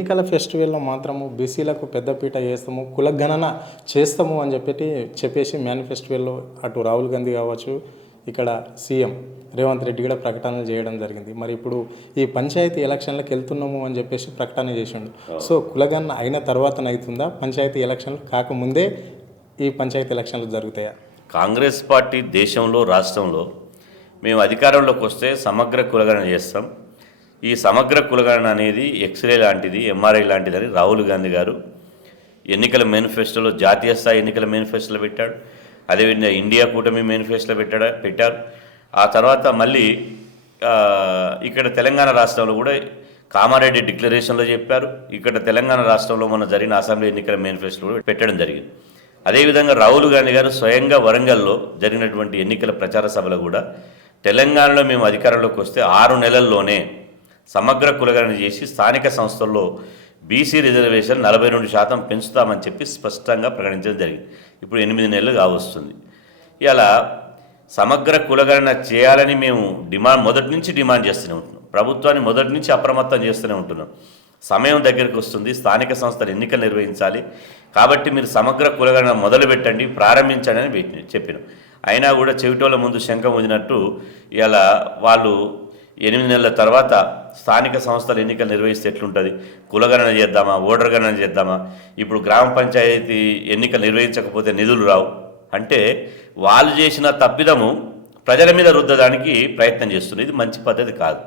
ఎన్నికల ఫెస్టివల్లో మాత్రము బీసీలకు పెద్దపీట వేస్తాము, కులగణన చేస్తాము అని చెప్పేసి మేనిఫెస్టోలో అటు రాహుల్ గాంధీ కావచ్చు, ఇక్కడ సీఎం రేవంత్ రెడ్డి కూడా ప్రకటనలు చేయడం జరిగింది. మరి ఇప్పుడు ఈ పంచాయతీ ఎలక్షన్లకు వెళ్తున్నాము అని చెప్పేసి ప్రకటన చేసిండు. సో కులగణన అయిన తర్వాతనవుతుందా, పంచాయతీ ఎలక్షన్లు కాకముందే ఈ పంచాయతీ ఎలక్షన్లు జరుగుతాయా? కాంగ్రెస్ పార్టీ దేశంలో, రాష్ట్రంలో మేము అధికారంలోకి వస్తే సమగ్ర కులగణన చేస్తాం. ఈ సమగ్ర కులగణన అనేది ఎక్స్రే లాంటిది, ఎంఆర్ఐ లాంటిది అని రాహుల్ గాంధీ గారు ఎన్నికల మేనిఫెస్టోలో, జాతీయ స్థాయి ఎన్నికల మేనిఫెస్టోలో పెట్టాడు. అదేవిధంగా ఇండియా కూటమి మేనిఫెస్టోలో పెట్టారు. ఆ తర్వాత మళ్ళీ ఇక్కడ తెలంగాణ రాష్ట్రంలో కూడా కామారెడ్డి డిక్లరేషన్లో చెప్పారు. ఇక్కడ తెలంగాణ రాష్ట్రంలో మొన్న జరిగిన అసెంబ్లీ ఎన్నికల మేనిఫెస్టోలో పెట్టడం జరిగింది. అదేవిధంగా రాహుల్ గాంధీ గారు స్వయంగా వరంగల్లో జరిగినటువంటి ఎన్నికల ప్రచార సభలో కూడా తెలంగాణలో మేము అధికారంలోకి వస్తే 6 నెలల్లోనే సమగ్ర కులగణన చేసి స్థానిక సంస్థల్లో బీసీ రిజర్వేషన్ 42% పెంచుతామని చెప్పి స్పష్టంగా ప్రకటించడం జరిగింది. ఇప్పుడు 8 నెలలు కావస్తుంది. ఇలా సమగ్ర కులగణన చేయాలని మేము మొదటి నుంచి డిమాండ్ చేస్తూనే ఉంటున్నాం. ప్రభుత్వాన్ని మొదటి నుంచి అప్రమత్తం చేస్తూనే ఉంటున్నాం. సమయం దగ్గరికి వస్తుంది, స్థానిక సంస్థలు ఎన్నికలు నిర్వహించాలి, కాబట్టి మీరు సమగ్ర కులగణన మొదలు పెట్టండి, ప్రారంభించండి అని చెప్పినాం. అయినా కూడా చెవిటోళ్ళ ముందు శంఖం వదినట్టు ఇలా వాళ్ళు 8 నెలల తర్వాత స్థానిక సంస్థలు ఎన్నికలు నిర్వహిస్తే ఎట్లుంటుంది, కులగణన చేద్దామా, ఓటర్ గణన చేద్దామా, ఇప్పుడు గ్రామ పంచాయతీ ఎన్నికలు నిర్వహించకపోతే నిధులు రావు అంటే వాళ్ళు చేసిన తప్పిదము ప్రజల మీద రుద్దడానికి ప్రయత్నం చేస్తుంది. ఇది మంచి పద్ధతి కాదు.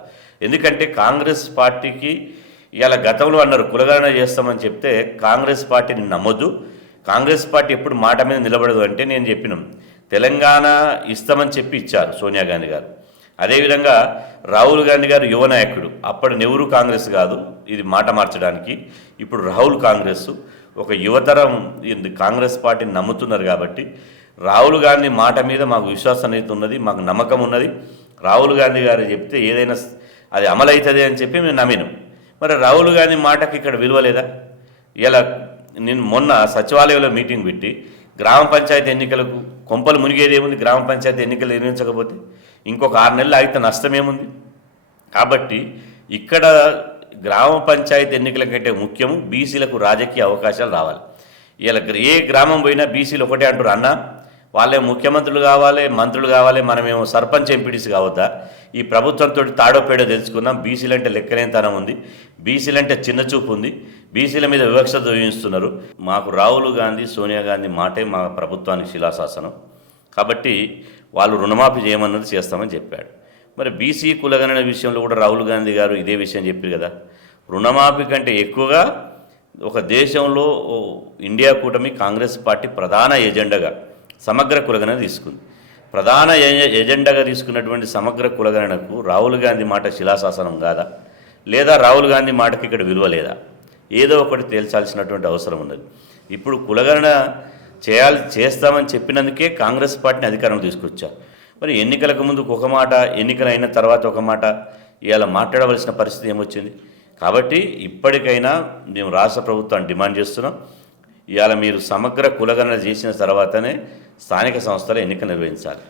ఎందుకంటే కాంగ్రెస్ పార్టీకి ఇలా గతంలో అన్నారు కులగణన చేస్తామని చెప్తే కాంగ్రెస్ పార్టీని నమ్మొద్దు, కాంగ్రెస్ పార్టీ ఎప్పుడు మాట మీద నిలబడదు అంటే నేను చెప్పినాం. తెలంగాణ ఇస్తామని చెప్పి ఇచ్చారు సోనియా గాంధీ గారు. అదేవిధంగా రాహుల్ గాంధీ గారు యువ నాయకుడు, అప్పటి నెహ్రూ కాంగ్రెస్ కాదు ఇది మాట మార్చడానికి. ఇప్పుడు రాహుల్ కాంగ్రెస్ ఒక యువతరం కాంగ్రెస్ పార్టీని నమ్ముతున్నారు. కాబట్టి రాహుల్ గాంధీ మాట మీద మాకు విశ్వాసం అనేది ఉన్నది, మాకు నమ్మకం ఉన్నది. రాహుల్ గాంధీ గారు చెప్తే ఏదైనా అది అమలవుతుంది అని చెప్పి మేము నమ్మినాం. మరి రాహుల్ గాంధీ మాటకి ఇక్కడ విలువ లేదా? ఇలా నేను మొన్న సచివాలయంలో మీటింగ్ పెట్టి గ్రామ పంచాయతీ ఎన్నికలకు కొంపలు మునిగేది ఏముంది? గ్రామ పంచాయతీ ఎన్నికలు నిర్వహించకపోతే ఇంకొక 6 నెలలు ఆగితే నష్టమేముంది? కాబట్టి ఇక్కడ గ్రామ పంచాయతీ ఎన్నికల కంటే ముఖ్యము బీసీలకు రాజకీయ అవకాశాలు రావాలి. ఇలా ఏ గ్రామం పోయినా బీసీలు ఒకటే అంటారు, అన్న వాళ్ళే ముఖ్యమంత్రులు కావాలి, మంత్రులు కావాలి, మనమేమో సర్పంచ్ ఎంపీడీసీ కావద్దా? ఈ ప్రభుత్వంతో తాడోపేడో తెలుసుకుందాం. బీసీలు అంటే లెక్కలేనితనం ఉంది, బీసీలు అంటే చిన్నచూపు ఉంది, బీసీల మీద వివక్ష చూపిస్తున్నారు. మాకు రాహుల్ గాంధీ, సోనియా గాంధీ మాటే మా ప్రభుత్వానికి శిలాశాసనం. కాబట్టి వాళ్ళు రుణమాఫీ చేయమన్నది చేస్తామని చెప్పాడు. మరి బీసీ కులగణన విషయంలో కూడా రాహుల్ గాంధీ గారు ఇదే విషయం చెప్పారు కదా. రుణమాఫీ కంటే ఎక్కువగా ఒక దేశంలో ఇండియా కూటమి కాంగ్రెస్ పార్టీ ప్రధాన ఎజెండాగా సమగ్ర కులగణన తీసుకుంది. ప్రధాన ఎజెండాగా తీసుకున్నటువంటి సమగ్ర కులగణనకు రాహుల్ గాంధీ మాట శిలాశాసనం కాదా, లేదా రాహుల్ గాంధీ మాటకి ఇక్కడ విలువ లేదా? ఏదో ఒకటి తేల్చాల్సినటువంటి అవసరం ఉన్నది. ఇప్పుడు కులగణన చేస్తామని చెప్పినందుకే కాంగ్రెస్ పార్టీని అధికారం తీసుకొచ్చారు. మరి ఎన్నికలకు ముందుకు ఒక మాట, ఎన్నికలు అయిన తర్వాత ఒక మాట, ఇవాళ మాట్లాడవలసిన పరిస్థితి ఏమొచ్చింది? కాబట్టి ఇప్పటికైనా మేము రాష్ట్ర ప్రభుత్వాన్ని డిమాండ్ చేస్తున్నాం. ఇవాళ మీరు సమగ్ర కులగణన చేసిన తర్వాతనే స్థానిక సంస్థల ఎన్నిక నిర్వహించాలి.